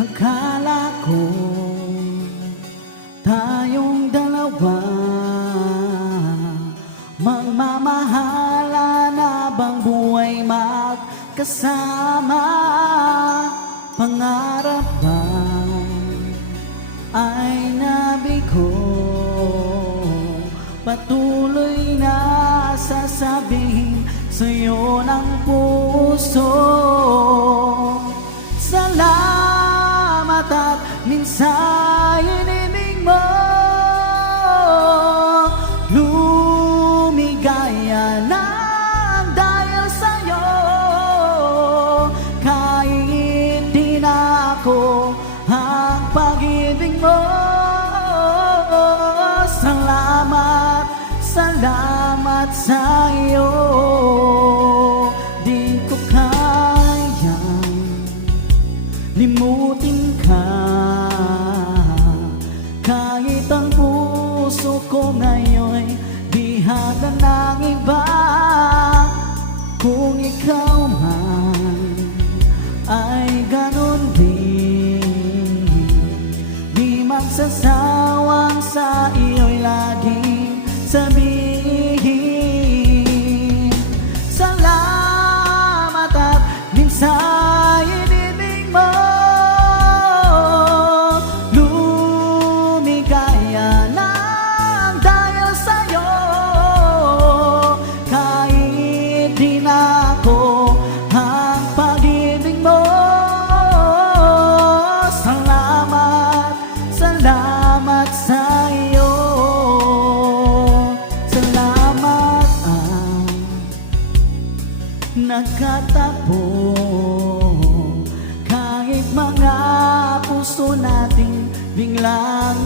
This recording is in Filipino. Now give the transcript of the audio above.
Akala ko tayong dalawa magmamahala na bang buhay magkasama. Pangarap ba ay nabigo? Patuloy na sasabihin sa'yo ng puso. Salamat at minsan ininig mo. Lumigaya lang dahil sa'yo. Kahit di na ako ang pag-ibig mo. Salamat, salamat sa'yo. Di ko kayang limutin ka, kahit ang puso ko ngayon di handa ng iba. Kung ikaw man ay ganun din, di magsasawang sa iyo'y laging sabihin. Salamat at minsan ininig mo. Lumigaya lang dahil sa'yo. Kahit di na ako ang pag-ibig mo. Salamat, salamat sa'yo. Salamat ang nagkatabo. Kahit mga puso natin biglang